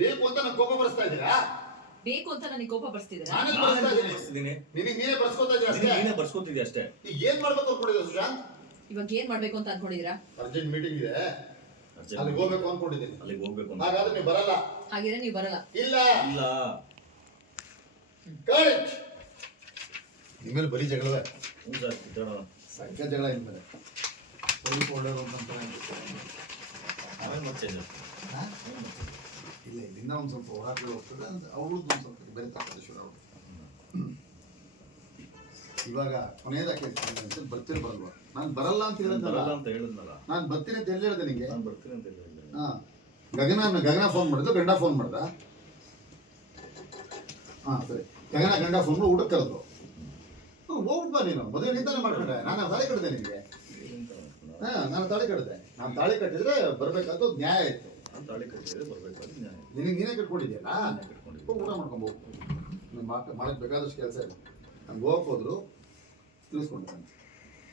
ಬೇಕು ಅಂತ ನಾನು ಕೋಪ ಬರ್ಸ್ತಾ ಇದ್ದೀರಾ? ಬೇಕು ಅಂತ ನನಗೆ ಕೋಪ ಬರ್ಸ್ತಿದ್ದೀರಾ? ನಾನೇ ಬರ್ಸ್ತಾ ಇದ್ದೀನಿ. ಬರ್ಸ್ತಿದ್ದೀನಿ. ನಿನಗೆ ನೀನೇ ಬರ್ಸ್ಕೊತಾ ಇದ್ದೀರಾ ಅಷ್ಟೇ? ನೀನೇ ಬರ್ಸ್ಕೊತಿದ್ಯಾ ಅಷ್ಟೇ. ಈಗ ಏನ್ ಮಾಡ್ಬೇಕು ಅನ್ಕೊಂಡಿದ್ದೆ ಸುಶಾಂತ್? ಇವಾಗ ಏನ್ ಮಾಡ್ಬೇಕು ಅಂತ ಅನ್ಕೊಂಡಿದೀರಾ ಅರ್ಜೆಂಟ್ ಮೀಟಿಂಗ್ ಇದೆ. ಅಲ್ಲಿ ಅಲ್ಲಿಗೆ ಹೋಗ್ಬೇಕು ಅನ್ಕೊಂಡಿದ್ದೀನಿ. ಅಲ್ಲಿಗೆ ಹೋಗ್ಬೇಕು ಅಂತ. ಹಾಗಾದ್ರೆ ನೀವು ಬರಲ್ಲ. ಹಾಗಿದ್ರೆ ನೀವು ಬರಲ್ಲ. ಇಲ್ಲ. ಇಲ್ಲ. ಕರೆಕ್ಟ್ ನಿಮ್ಮೇಲೆ ಬರೀ ಜಗಳವೇ ಹ್ಞೂ ಸರ್ ಕಿತ್ತೋಣ. ಸಂಖ್ಯೆ ಜಗಳ ಇನ್ಮೇಲೆ ಪೊಲೀಸ್ ಒಳ್ಳೆಯವರು ಅಂತ. ಆಮೇಲೆ ಮತ್ತೆ change. ಹಾ? ಇಲ್ಲಿಂದ ಒಂದು ಸ್ವಲ್ಪ ಹೊರಗಡೆ ಹೋಗ್ತದೆ ಅವ್ರದ್ದು ಒಂದು ಸ್ವಲ್ಪ ಬೇರೆ ತಪ್ಪದೆ ಶುರು ಆಗ್ಬಿಡುತ್ತೆ. ಇವಾಗ ಕೊನೆಯದ ಕೇಳ್ತೀನಿ ಬರ್ತೀರಿ ಬರಲ್ವಾ ನಾನು ಬರಲ್ಲ ಅಂತ ಹೇಳಿದ್ನಲ್ಲ? ಅಂತ ಹೇಳಿದ್ನಲ್ಲ. ನಾನು ಬರ್ತೀನಿ ಅಂತ ಎಲ್ಲಿ ಹೇಳಿದೆ ನಿಂಗೆ? ನಾನು ಬರ್ತೀನಿ ಅಂತ ಹೇಳಿದ್ದೆ ಹಾ. ಗಗನ ಗಗನ ಫೋನ್ ಮಾಡಿದ್ರು ಗಂಡ ಫೋನ್ ಮಾಡ್ದ ಹಾ ಸರಿ. ಗಗನ ಗಂಡ ಫೋನ್ ಮಾಡಿ ಊಟಕ್ಕೆ ಕರೆದ್ರು ಹ್ಞೂ ಹೋಗ್ಬಿಟ್ ಬಾ ನೀನು. ಮದುವೆ ನಿಂತಾನೆ ಮಾಡ್ಕೊಂಡೆ ನಾನು ತಾಳಿ ಕಟ್ಟಿದೆ ನಿಮಗೆ ಹಾಂ ನಾನು ತಾಳಿ ಕಟ್ಟಿದೆ ನಾನು ತಾಳಿ ಕಟ್ಟಿದ್ರೆ ಬರ್ಬೇಕಾದ್ದು ನ್ಯಾಯ ಇತ್ತು ತಾಳಿ ಕಟ್ಟಿದ್ರೆ ಅಂತ. ನಿನಗೆ ನೀನೇ ಕಟ್ಕೊಂಡಿದ್ಯಲ್ಲ ಊಟ ಮಾಡಕ್ಕೆ ಬೇಕಾದಷ್ಟು ಕೆಲಸ ಇಲ್ಲ ನಾನು ಹೋಗಕ್ಕೆ ಹೋದ್ರು ತಿಳಿಸ್ಕೊಂಡಿದ್ದಾನೆ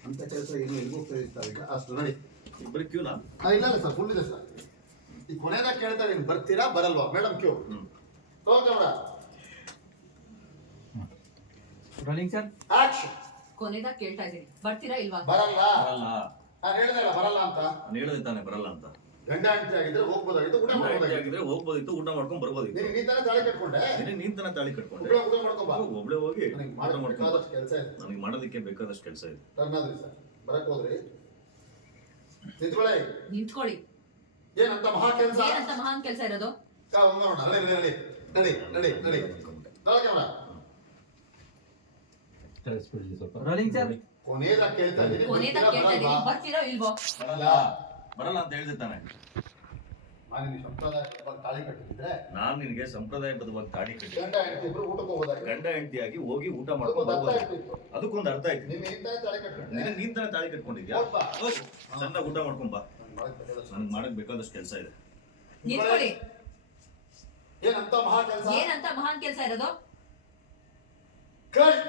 ಅಂತ ಕೆಲಸ ಏನು ಎಲ್ಲಿಗೂ ಕರೀತಾರೆ ಈಗ ಅಷ್ಟು ನೋಡಿ ಇಬ್ಬರು ಕ್ಯೂನಾ ಆ, ಇಲ್ಲ ಇಲ್ಲ ಸರ್ ಫುಲ್ ಇದೆ ಸರ್. ಈ ಕೊನೆದಾಗ ಕೇಳ್ತಾರೆ ನೀನು ಬರ್ತೀರಾ ಬರಲ್ವಾ? ಮೇಡಮ್ ಕ್ಯೂ ತೋಕ ತಗೋಕವ್ರ ರೋಲಿಂಗ್ ಸರ್ ಆಕ್ಷನ್ ಕೊನೆದಾಗ ಕೇಳ್ತಾ ಇದೀನಿ ಬರ್ತೀರಾ ಇಲ್ವಾ? ಬರಲ್ಲ. ಬರಲ್ಲ. ನಾನು ಬರಲ್ಲ ಅಂತ. ನಾನು ಹೇಳಿದೆ ತಾನೆ ಬರಲ್ಲ ಅಂತ. ಗಂಡ ಹೆಂಡತಿ ಆಗಿದ್ರೆ ಹೋಗ್ಬೋದಾಗಿತ್ತು ಊಟ ಮಾಡ್ಬೋದಾಗಿತ್ತು. ಆಗಿದ್ರೆ ಹೋಗ್ಬೋದಿತ್ತು ಊಟ ಮಾಡ್ಕೊಂಡು ಬರ್ಬೋದಿತ್ತು ನೀನು ನೀ ತಾನೇ ತಾಳಿ ಕಟ್ಕೊಂಡೆ? ನೀನೇ ನೀನ್ ತಾನೇ ತಾಳಿ ಕಟ್ಕೊಂಡೆ. ಊಟ ಊಟ ಮಾಡ್ಕೊಂಡ್ ಬಾ. ಒಬ್ಳೆ ಹೋಗಿ ನನಗೆ ಊಟ ಮಾಡ್ಕೊಂಡ್ ಬೇಕಾದಷ್ಟು ಕೆಲಸ ಇದೆ. ನನಗೆ ಮಾಡೋದಕ್ಕೆ ಬೇಕಾದಷ್ಟು ಕೆಲಸ ಇದೆ. ತನ್ನದ್ರಿ ಸರ್. ಬರಕ್ ಹೋದ್ರಿ. ನಿಂತ್ಕೊಳ್ಳಿ. ನಿಂತ್ಕೊಳ್ಳಿ. ಏನಂತ ಮಹಾ ಕೆಲಸ? ಏನಂತ ಮಹಾನ್ ಕೆಲಸ ಇರೋದು? ನೋಡೋಣ. ನಡಿ ನಡಿ ನಡಿ. ನಡಿ ನಡಿ ತಗೋಕವ್ರ ಸ್ವಲ್ಪ. Rolling sir. ಕೊನೆಯದಾಗ ಕೇಳ್ತಾ ಇದ್ದೀನಿ. ಕೊನೆದಾಗ ಕೇಳ್ತಾ ಇದೀನಿ ಬರ್ತೀರೋ ಇಲ್ವೋ? ಬರಲ್ಲ. ಬರಲ್ಲ ಅಂತ ಹೇಳಿದೆ ತಾನೆ ನಾನು ನಿನ್ನ ಸಂಪ್ರದಾಯ ತಾಳಿ ಕಟ್ಟಿದ್ರೆ ನಾನ್ ನಿನಗೆ ಸಂಪ್ರದಾಯಬದ್ಧವಾಗಿ ತಾಳಿ ಕಟ್ಟಿ ಗಂಡ ಹೆಂಡತಿ ಇಬ್ರು ಊಟಕ್ಕೆ ಹೋಗೋದಾಗಿತ್ತು ಗಂಡ ಹೆಂಡತಿಯಾಗಿ ಹೋಗಿ ಊಟ ಮಾಡ್ಕೊಂಡು ಅದಕ್ಕೊಂದು ಅರ್ಥ ಬರ್ಬೋದು ಅದಕ್ಕೊಂದು ಅರ್ಥ ಆಯ್ತು. ನಿನ್ನ ಇಂತಾನೆ ತಾಳಿ ನೀನ್ ನೀನ್ ತಾನೇ ತಾಳಿ ಕಟ್ಕೊಂಡಿದ್ಯಾ? ಚೆನ್ನಾಗಿ ಊಟ ಮಾಡ್ಕೊಂಡ್ ಬಾ. ನನಗೆ ಮಾಡಕ್ ಬೇಕಾದಷ್ಟು ನನಗೆ ಮಾಡಕ್ ಬೇಕಾದಷ್ಟು ಕೆಲಸ ಇದೆ. ನಿಂತ್ಕೊಳ್ಳಿ. ಏನಂತ ಮಹಾ ಕೆಲಸ? ಏನಂತ ಮಹಾನ್ ಕೆಲಸ ಇರೋದು? ಕಟ್